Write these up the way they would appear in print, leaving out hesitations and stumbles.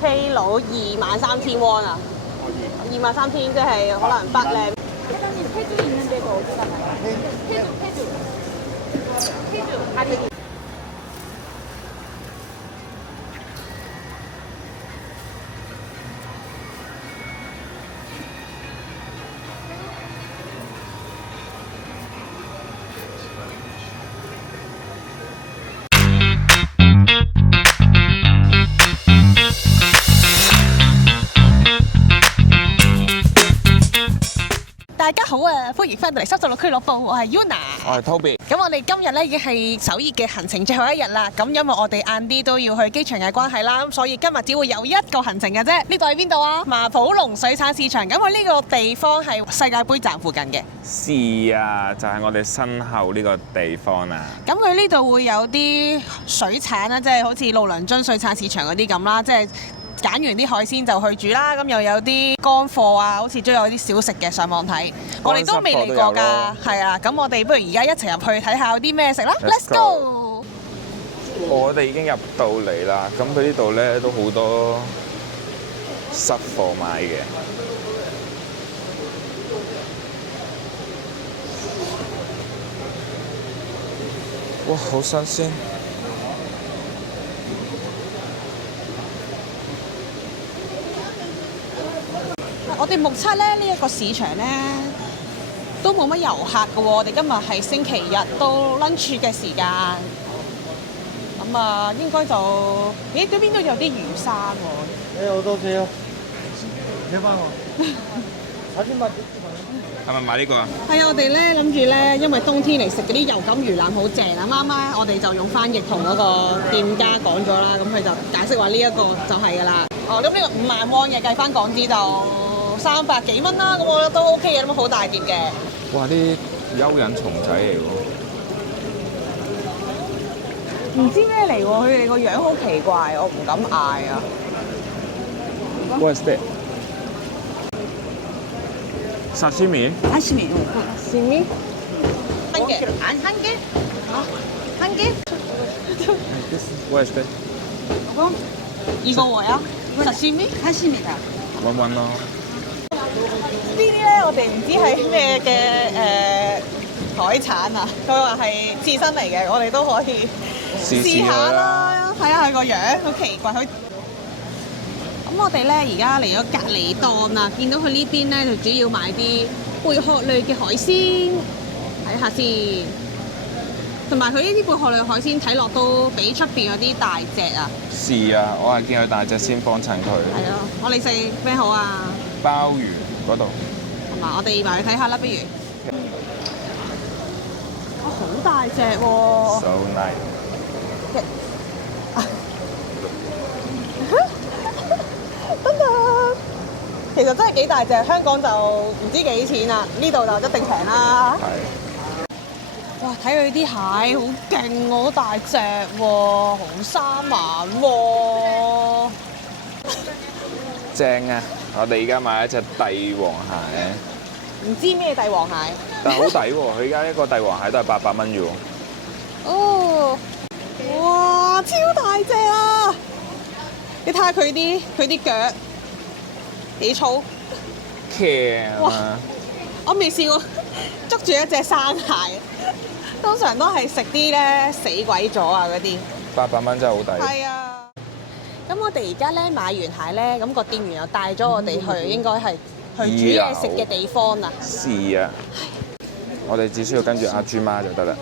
K 佬23,000won啊！23,000即係可能百零。 사장님 태주 있는 데가 어디 가나요? 태주.大家好啊！歡迎翻到嚟濕16俱樂部，我係 Yuna， 我係 Toby。咁我哋今日咧已經係首爾嘅行程最後一日啦。咁因為我哋晏啲都要去機場嘅關係啦，咁所以今日只會有一個行程嘅啫。呢度喺邊度啊？麻浦龍水產市場。咁佢呢個地方係世界盃站附近嘅。是啊，就係我哋身後呢個地方啊。咁佢呢度會有啲水產啦，即係好似路良津水產市場嗰啲咁啦，即係。揀完啲海鮮就去煮啦，咁又有啲乾貨啊，好似都有啲小食嘅，上網睇。我哋都未嚟過㗎，係啊。咁我哋不如而家一齊入去睇下有啲咩食啦。Let's go！ 我哋已經入到嚟啦，咁佢呢度咧都好多濕貨賣嘅。哇，好新鮮！我哋目測咧呢一個市場咧都冇乜遊客嘅喎，我哋今日係星期日到 lunch 嘅時間，咁啊應該就咦嗰邊都有啲魚生喎。誒，好多謝啊！請翻我。係咪買呢個啊？係啊，我哋咧諗住咧，因為冬天嚟食嗰啲油甘魚腩好正啊！啱啱我哋就用翻譯同嗰個店家講咗啦，咁佢就解釋話呢一個就係㗎啦。哦，咁呢個5萬won嘅計翻港紙就300幾蚊啦，咁我覺得都 OK 嘅，咁好大碟嘅。哇！啲蚯蚓蟲仔嚟喎。唔知咩嚟喎？佢哋個樣好奇怪，我唔敢嗌啊。What's that？沙西米？다시미. 시미? 한 개. 한 개? 한 개? What's that？이거 뭐야? 사시미? 다시미다. 揾揾咯。呢啲咧，我哋唔知係咩嘅海產啊。佢話係刺身嚟嘅，我哋都可以試下啦，睇下佢個樣，好奇怪佢。咁我哋咧而家嚟咗隔離檔啊，見到佢呢邊咧就主要買啲貝殼類嘅海鮮，睇下先。同埋佢呢啲貝殼類海鮮睇落都比出邊有啲大隻啊。是啊，我係見佢大隻先幫襯佢。係啊，我哋食咩好啊？鮑魚嗰度。同埋我哋埋去睇下啦，不如。好大隻喎！So nice。其實真係幾大隻，香港就唔知幾錢啦，呢度就一定平啦。係。哇！睇佢啲蟹好勁喎，好大隻喎，紅三文喎。正啊！我哋而家買一隻帝王蟹。唔知咩帝王蟹？但係好抵喎！佢而家一個帝王蟹都係800蚊啫喎。哦！哇！超大隻啊！你睇下佢啲腳。幾粗？強啊！我未試過捉住一隻生蟹，通常都係食啲咧死鬼咗啊嗰啲。800蚊真係好抵。係啊！咁我哋而家咧買完蟹咧，咁個店員又帶咗我哋去，應該係去煮嘢食嘅地方啊。是啊。我哋只需要跟住阿豬媽就得啦。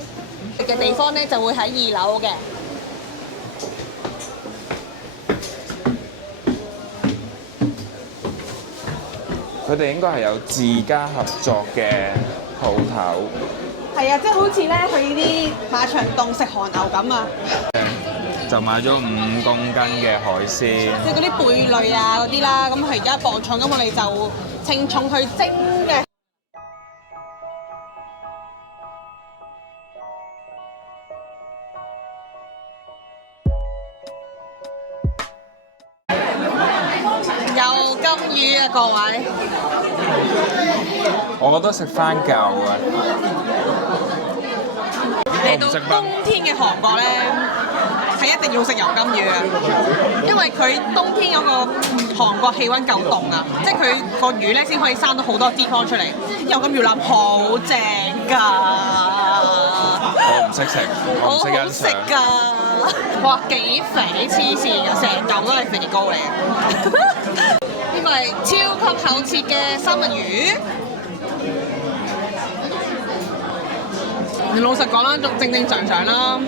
食嘅地方咧就會喺2樓嘅。佢哋應該係有自家合作嘅鋪頭。係啊，即係好似咧去啲馬場檔食韓牛咁啊！就買咗5公斤嘅海鮮。即係嗰啲貝類啊嗰啲啦，咁係1磅重，咁我哋就稱重去蒸嘅。有金魚啊，各位！我覺得食翻夠啊！嚟到冬天嘅韓國咧，係一定要食油甘魚嘅，因為佢冬天嗰個韓國氣温夠凍啊，即係佢個魚咧先可以生到好多脂肪出嚟，油甘魚腩好正㗎。我唔識食，我唔識欣賞。好食㗎！哇，幾肥黐線㗎，成嚿都係肥膏嚟嘅。呢個係超級厚切嘅三文魚。老實講啦，正正常常啦，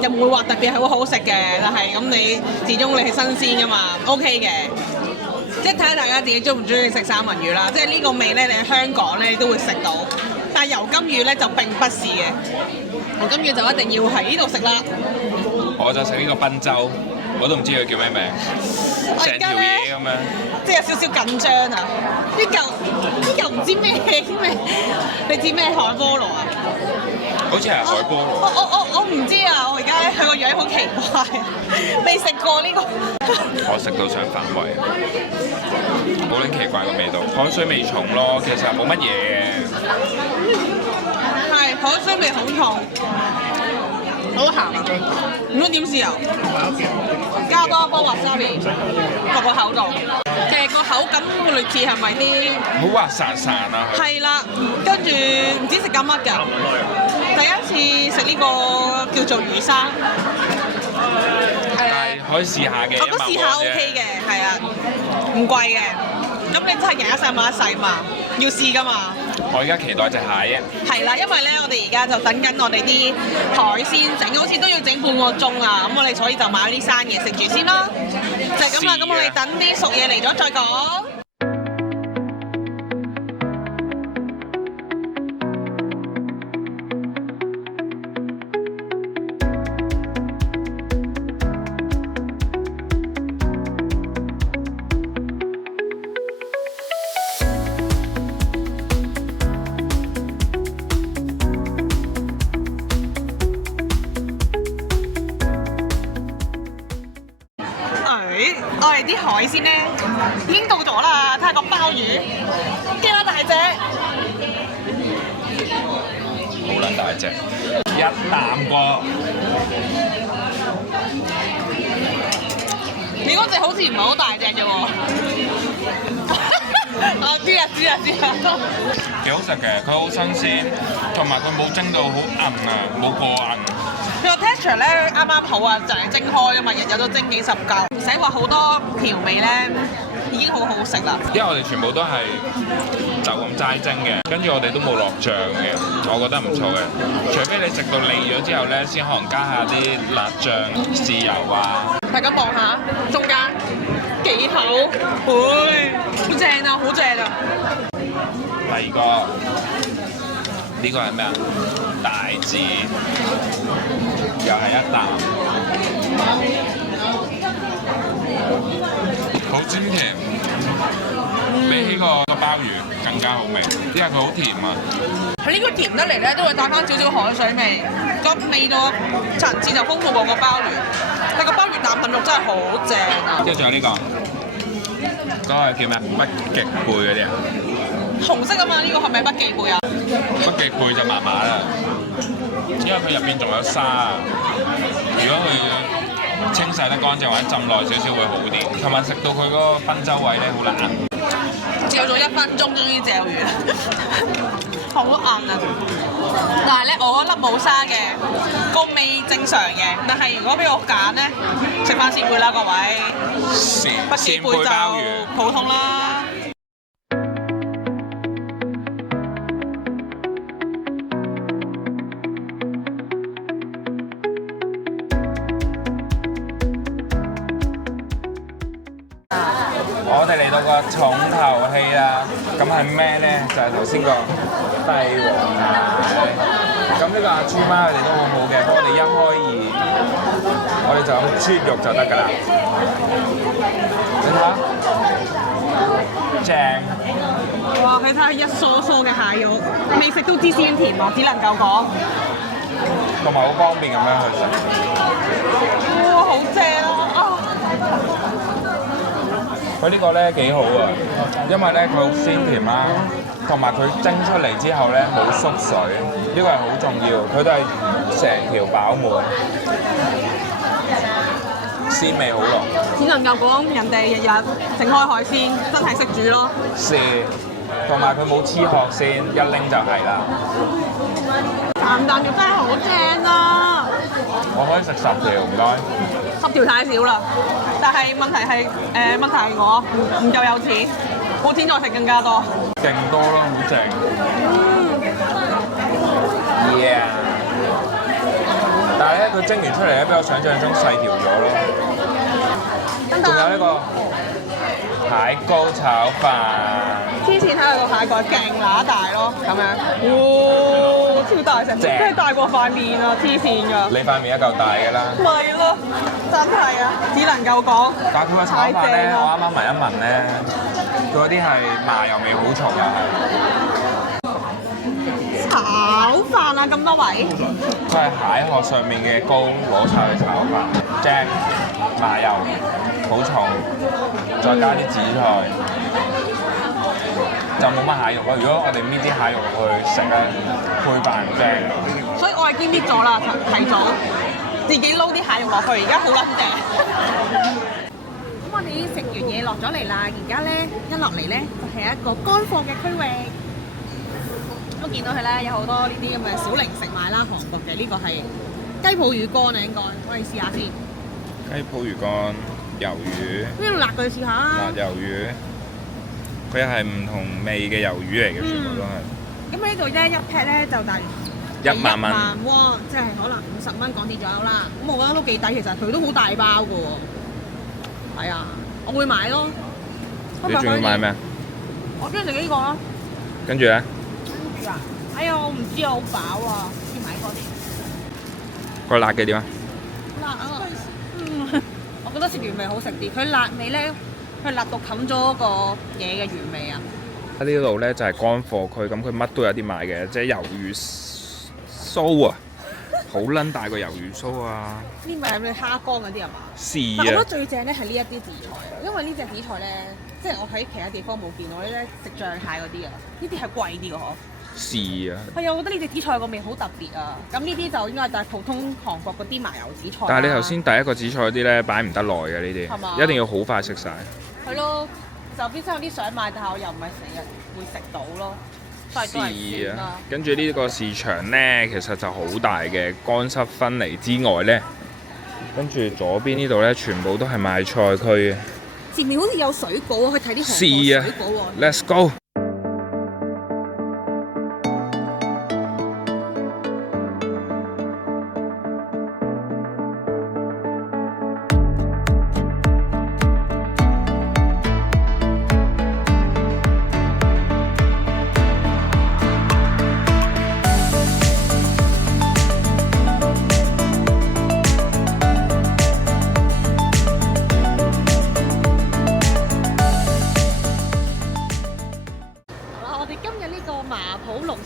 又唔會話特別係會好食嘅，但係咁你始終你係新鮮㗎嘛 ，OK 嘅。即係睇下大家自己中唔中意食三文魚啦，即係呢個味咧，你喺香港咧都會食到，但係油甘魚咧就並不是嘅，油甘魚就一定要喺呢度食啦。我就食呢個賓州，我都唔知佢叫咩名，成條嘢咁樣。即係有少少緊張啊！呢嚿唔知咩，你知咩海菠蘿啊？好似係海菠蘿。我唔知啊！我而家佢個樣好奇怪，未食過呢個。我食到想反胃，好撚奇怪個味道，海水味重咯，其實冇乜嘢嘅。係海水味好重，好鹹啊！唔知點試啊？加多一包 wasabi 落個口度，其實個口感會類似係咪啲？好滑潺潺啊！係啦，跟住唔知食緊乜㗎。第一次食呢個叫做魚生，但係可以試下嘅，我都試下 OK 嘅，係啊，唔貴嘅。咁你真係贏一世買一世嘛，要試㗎嘛。我而家期待隻蟹啊！係啦，因為咧我哋而家就等緊我哋啲海鮮整，好似都要整半個鐘啊。咁我哋所以就買咗啲生嘢食住先啦。就係咁啦，咁我哋等啲熟嘢嚟咗再講。我哋啲海鮮咧已經到咗啦，睇下個鮑魚幾多大隻？好撚大隻，一啖過。你嗰隻好似唔係好大隻啫喎。我知啊。幾好食嘅，佢好新鮮，同埋佢冇蒸到好韌啊，冇過韌。佢個 texture 咧啱啱好啊，就係蒸開啊嘛，日日都蒸幾十嚿，唔使話好多調味咧，已經好好食啦。因為我哋全部都係就咁齋蒸嘅，跟住我哋都冇落醬嘅，我覺得唔錯嘅。除非你食到膩咗之後咧，先可能加下啲辣醬、豉油啊。大家望下中間幾厚，好正啊，好正啊！第二個呢個係咩啊？大字又係一啖，好鮮甜，比起個鮑魚更加好味，因為佢好甜啊。佢呢個甜得嚟咧，都會帶翻少少海水味，個味道層次就豐富過個鮑魚，但個鮑魚啖份肉真係好正啊！跟住仲有呢個，嗰個叫咩？北極貝嗰啲啊？紅色啊嘛，呢個係咪北極貝啊？北極貝就麻麻啦，因為佢入邊仲有沙啊。如果佢清洗得乾淨或者浸耐少少會好啲。同埋食到佢嗰個賓州位咧，好難。嚼咗1分鐘，終於嚼完，好硬啊！但係咧，我嗰粒冇沙嘅，個味正常嘅。但係如果俾我揀咧，食翻扇貝啦，各位。北極貝就普通啦。我哋嚟到個重頭戲啦，咁係咩咧？就係頭先個帝王蟹。咁呢個阿豬媽佢哋都好好嘅，幫我哋一開二，我哋就咁啜肉就得㗎啦。你睇下，正。哇！佢睇下一梳梳嘅蟹肉，未食都知鮮甜喎，只能夠講。同埋好方便咁樣去食。哇！好正啊！佢呢個咧幾好啊，因為咧佢好鮮甜啦，同同埋佢蒸出嚟之後咧冇縮水，呢個係好重要。佢都係成條飽滿，鮮味好濃。只能夠講人哋日日整開海鮮，真係識煮咯。是，同埋佢冇黐殼先，一拎就係啦。啖啖肉真係好正啊！我可以食10條，唔該。10條太少啦，但係問題係問題係我唔夠有錢，冇錢再食更加多。勁多咯，好正。Yeah！ 但係咧，佢蒸完出嚟咧，比我想象中細條咗咯。仲有呢個蟹膏炒飯。之前睇佢個蟹蓋勁乸大咯，咁樣，哇，超大成，真係大過塊面啊！黐線㗎。你塊面一嚿大㗎啦。咪咯，真係啊，只能夠講。但係佢個炒飯咧，我啱啱聞一聞咧，佢嗰啲係麻油味好重啊，係。炒飯啊，咁多位。佢係蟹殼上面嘅膏攞晒去炒飯，正，麻油好重，再加啲紫菜。就冇乜蟹肉咯。如果我哋搣啲蟹肉去食咧，配飯唔正。所以我係堅搣咗啦，提早自己撈啲蟹肉落去，而家好撚正。咁我哋已經食完嘢落咗嚟啦，而家咧一落嚟咧就係一個乾貨嘅區域。咁見到佢咧有好多呢啲咁嘅小零食賣啦，韓國嘅呢個係雞泡魚乾啊，應該我哋試下先。雞泡魚乾、魷魚。呢度辣佢試下啦。辣魷魚。佢係唔同味嘅魷魚嚟嘅，全部都係。咁呢度咧一 pack 咧就大1萬蚊，哇！即係可能50蚊港紙左右啦。咁我覺得都幾抵，其實佢都好大包嘅喎。係啊，我會買咯。你仲要買咩？我中意食呢個咯。跟住咧？跟住啊！哎呀，我唔知啊，好飽啊，要買多啲。個辣嘅點啊？辣啊！我覺得食原味好食啲。佢辣味咧。佢辣到冚咗個嘢嘅原味啊！呢度咧就係乾貨區，咁佢乜都有啲賣嘅，即係魷魚鬚啊，好撚大個魷魚鬚啊！呢咪係咩蝦乾嗰啲係嘛？是啊！我覺得最正咧係呢一啲紫菜啊，因為呢隻紫菜咧，即係我喺其他地方冇見過咧食醬蟹嗰啲啊，呢啲係貴啲嘅嗬。是啊！係啊，我覺得呢隻紫菜個味好特別啊！咁呢啲就應該係普通韓國嗰啲麻油紫菜。但係你頭先第一個紫菜嗰啲咧擺唔得耐嘅呢啲，係嘛？一定要好快食晒。係咯，就邊身有啲想買，但係我又唔係成日會食到咯，所以都係算啦。跟住呢個市場咧，其實就好大嘅，乾濕分離之外咧，跟住左邊呢度咧，全部都係賣菜區嘅。前面好似有水果，去睇啲韓國水果喎。Let's go！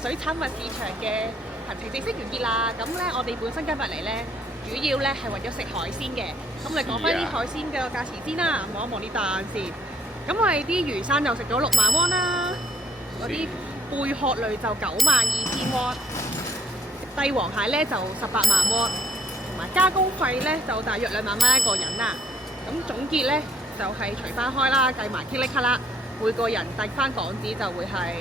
水產物市場嘅行程正式完結啦，咁咧我哋本身今日嚟咧，主要咧係為咗食海鮮嘅。咁我哋講翻啲海鮮嘅價錢先啦，望一望啲單先。咁我哋啲魚生就食咗6萬蚊啦，嗰啲貝殼類就92000蚊，帝王蟹咧就18萬蚊，同埋加工費咧就大約2萬蚊一個人啦。咁總結咧就係除翻開啦，計埋 K 哩卡啦，每個人計翻港紙就會係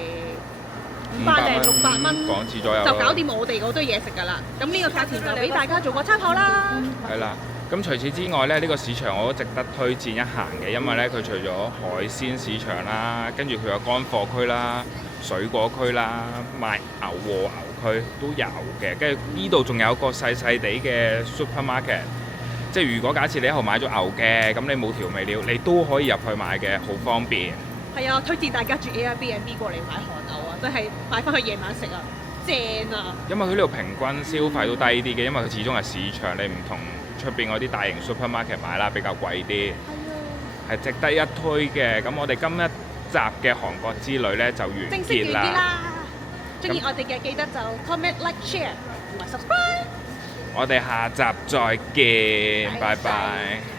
500定600蚊港紙左右，就搞掂我哋嗰堆嘢食㗎啦。咁呢個價錢就俾大家做個參考啦。係啦，咁除此之外咧，呢個市場我都值得推薦一行嘅，因為咧佢除咗海鮮市場啦，跟住佢有乾貨區啦、水果區啦、賣牛和牛區都有嘅。跟住呢度仲有個細細地嘅 supermarket， 即係如果假設你一號買咗牛嘅，咁你冇調味料，你都可以入去買嘅，好方便。係啊，推薦大家住 Airbnb 過嚟買韓牛啊，真係買翻去夜晚食啊，正啊！因為佢呢度平均消費都低啲嘅，因為佢始終係市場，你唔同出邊嗰啲大型 supermarket 買啦，比較貴啲。係值得一推嘅。咁我哋今一集嘅韓國之旅咧就完正式結完結啦。啦！中意我哋嘅記得就 comment、like、share 同埋 subscribe。我哋下集再見，拜拜。